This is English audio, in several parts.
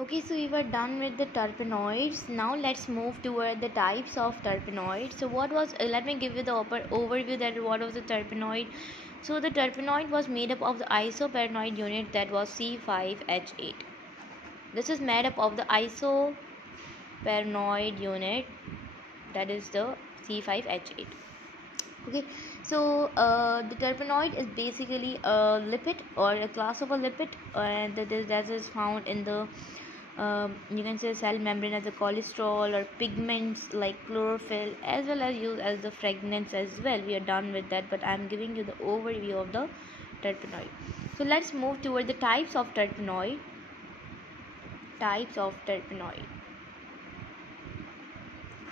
Okay, so we were done with the terpenoids. Now let's move toward the types of terpenoids. So let me give you the overview that what was the terpenoid. So the terpenoid was made up of the isopernoid unit that was C5H8. This is made up of the isopernoid unit that is the C5H8. Okay, so the terpenoid is basically a lipid or a class of a lipid, and that is found in the you can say cell membrane as a cholesterol or pigments like chlorophyll, as well as used as the fragrance as well. We are done with that, but I am giving you the overview of the terpenoid. So let's move toward the types of terpenoid.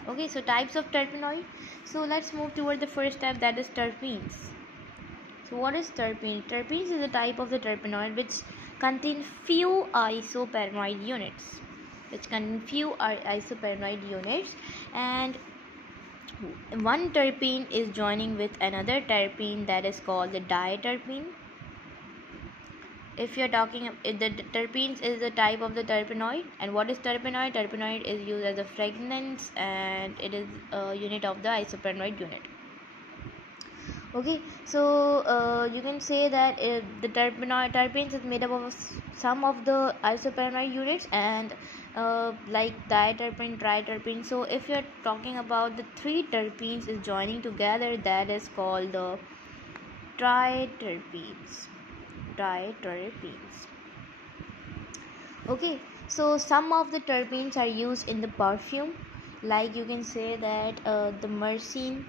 Okay, so types of terpenoid. So let's move toward the first type, that is terpenes. So what is terpene? Terpenes is a type of the terpenoid which contain few isopernoid units. And one terpene is joining with another terpene, that is called the diterpene. If you're talking, the terpenes is the type of the terpenoid. And what is terpenoid? Terpenoid is used as a fragrance, and it is a unit of the isopernoid unit. Okay, so you can say that the terpenes is made up of some of the isopernoid units, and like diterpene, triterpene. So if you're talking about the three terpenes is joining together, that is called the triterpenes. Okay, so some of the terpenes are used in the perfume, like you can say that the myrcene,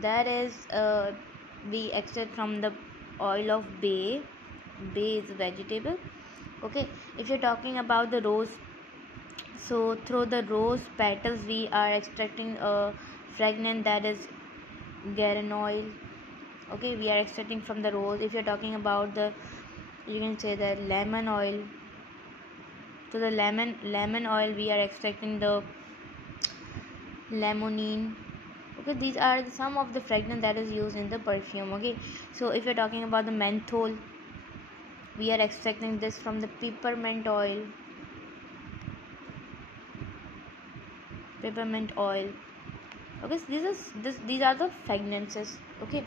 that is we extract from the oil of bay is a vegetable. Okay, if you're talking about the rose, so through the rose petals we are extracting a fragrance, that is geraniol. Okay, we are extracting from the rose. If you're talking about the, you can say that lemon oil, so the lemon oil we are extracting the limonene. Okay, these are some of the fragrance that is used in the perfume. Okay, so if you're talking about the menthol, we are extracting this from the peppermint oil. Okay, so these are the fragrances. Okay,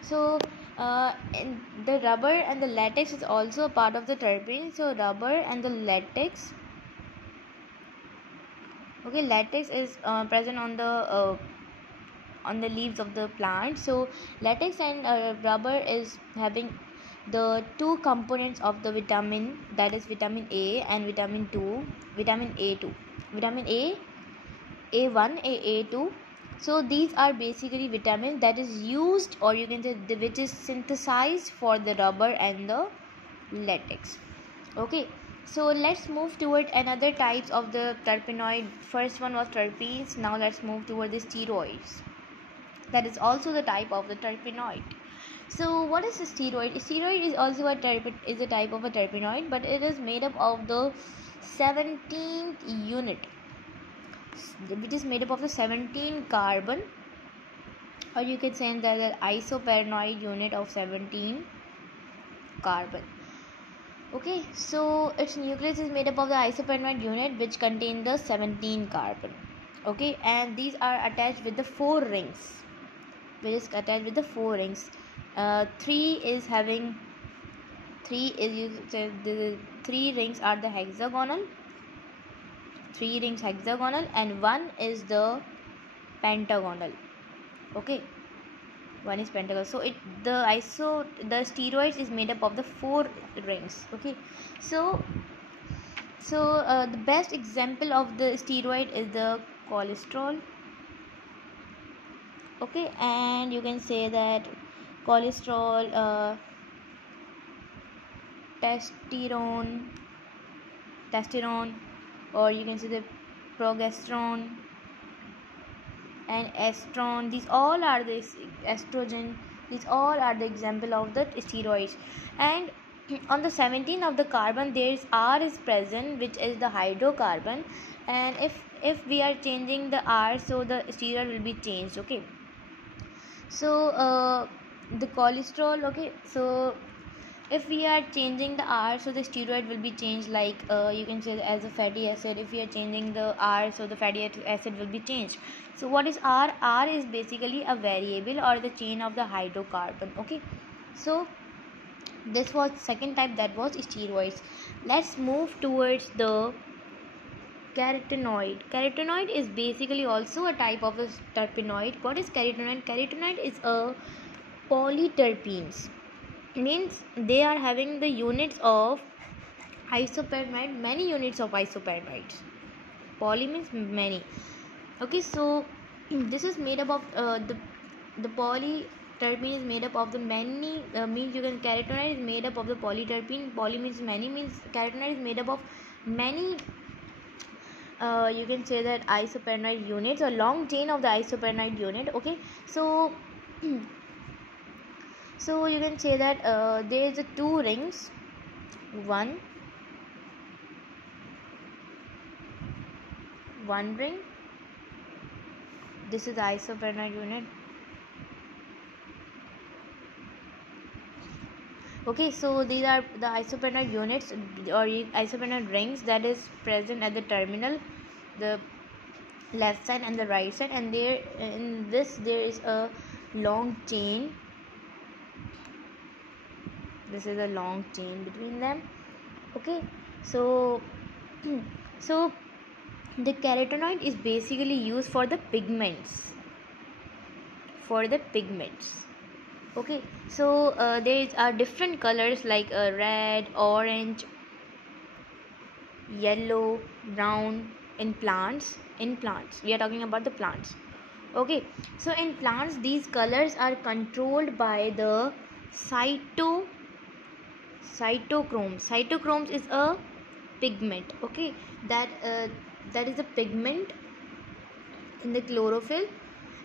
so and the rubber and the latex is also a part of the terpene. So rubber and the latex. Okay, latex is present on the leaves of the plant. So latex and rubber is having the two components of the vitamin, that is vitamin A and vitamin A2, vitamin A1, A2. So these are basically vitamins that is used, or you can say which is synthesized for the rubber and the latex. Okay, so let's move toward another types of the terpenoid. First one was terpenes. Now let's move toward the steroids. That is also the type of the terpenoid. So what is a steroid? A steroid is also a type of a terpenoid, but it is made up of the 17th unit, which is made up of the 17 carbon, or you can say that the isopernoid unit of 17 carbon. Okay, so its nucleus is made up of the isopernoid unit which contain the 17 carbon. Okay, and these are attached with the four rings. Three is the three rings are the hexagonal, and one is the pentagonal. Okay, one is pentagonal. So the steroids is made up of the four rings. Okay, so the best example of the steroid is the cholesterol. Okay, and you can say that cholesterol, testosterone, or you can say the progesterone and estrogen. These all are the estrogen. These all are the example of the steroids. And on the 17 of the carbon, there is R is present, which is the hydrocarbon. And if we are changing the R, so the steroid will be changed. Okay, so the cholesterol. Okay, so if we are changing the R, so the steroid will be changed, like you can say as a fatty acid. If we are changing the R, so the fatty acid will be changed. So what is R? R is basically a variable or the chain of the hydrocarbon. Okay, so this was second type, that was steroids. Let's move towards the carotenoid. Carotenoid is basically also a type of a terpenoid. What is carotenoid? Carotenoid is a polyterpenes, means they are having the units of isoperoxide, many units of isoperoxides. Poly means many. Okay, so this is made up of the polyterpene is made up of the many means you can carotenoid is made up of the polyterpene. Poly means many, means carotenoid is made up of many you can say that isoperoxide units, or long chain of the isoperoxide unit. Okay, so so you can say that there is a two rings, one ring, this is the isoperoxide unit. Okay, so these are the isoperoxide units or isoperoxide rings that is present at the terminal, the left side and the right side, and there in this there is a long chain. This is a long chain between them. Okay, so so the carotenoid is basically used for the pigments, okay. So there are different colors like red, orange, yellow, brown in plants. We are talking about the plants. Okay, so in plants these colors are controlled by the cytochromes is a pigment. Okay, that is a pigment in the chlorophyll,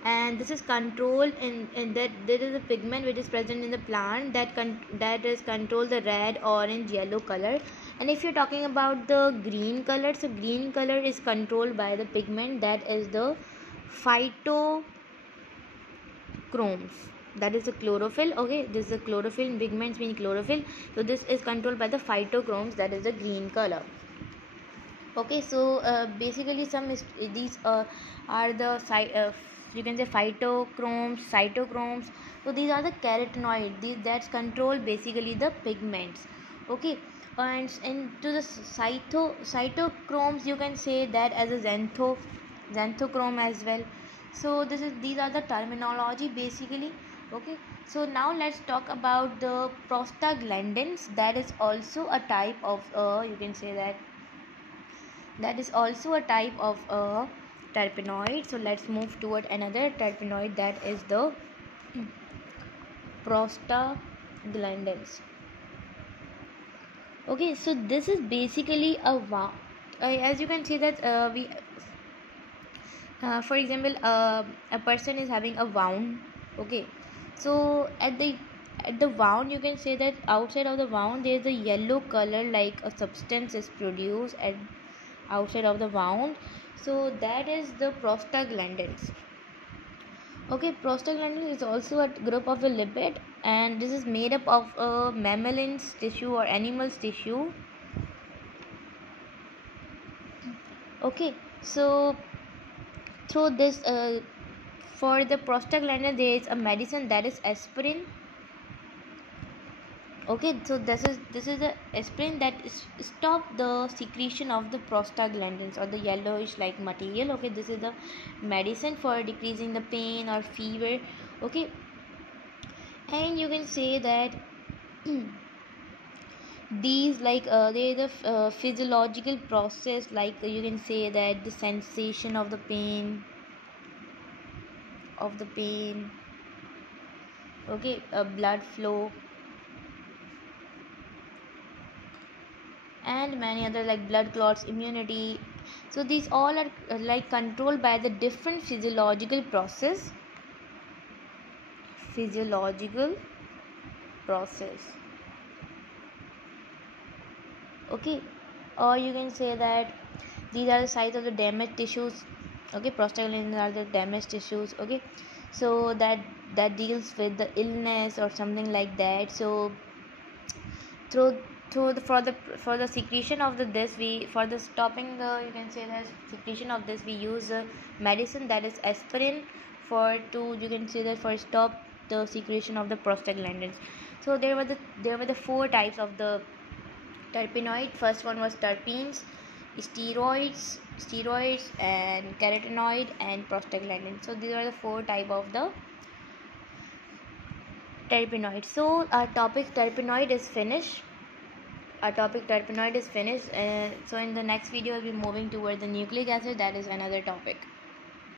and this is controlled in that there is a pigment which is present in the plant that is control the red, orange, yellow color. And if you're talking about the green color, so green color is controlled by the pigment that is the phytochromes, that is the chlorophyll. Okay, this is the chlorophyll, pigments mean chlorophyll, so this is controlled by the phytochromes, that is the green color. Okay, so basically these are the you can say cytochromes. So these are the carotenoid, that's control basically the pigments. Okay, and into the cytochromes you can say that as a xanthochrome as well. So these are the terminology basically. Okay, so now let's talk about the prostaglandins. That is also a type of you can say that is also a type of a terpenoid. So let's move toward another terpenoid, that is the prostaglandins. Okay, so this is basically as you can see that we for example a person is having a wound. Okay, so at the wound you can say that outside of the wound there is a yellow color, like a substance is produced at outside of the wound. So that is the prostaglandins. Okay, prostaglandins is also a group of the lipid, and this is made up of mammalins tissue or animals tissue. Okay, so through this for the prostaglandin there is a medicine, that is aspirin. Okay, so this is a aspirin that stop the secretion of the prostaglandins or the yellowish like material. Okay, this is the medicine for decreasing the pain or fever. Okay, and you can say that these like there is a physiological process, like you can say that the sensation of the pain okay, blood flow and many other like blood clots, immunity. So these all are like controlled by the different physiological process. Okay, or you can say that these are the sites of the damaged tissues. Okay, prostaglandins are the damaged tissues. Okay, so that deals with the illness or something like that. So through for the secretion of this, we for the stopping the, you can say that secretion of this, we use a medicine that is aspirin for to, you can say that, for stop the secretion of the prostaglandins. So there were the four types of the terpenoid. First one was terpenes, steroids and carotenoid and prostaglandin. So these are the four type of the terpenoid. So our topic terpenoid is finished. So in the next video I'll be moving toward the nucleic acid, that is another topic.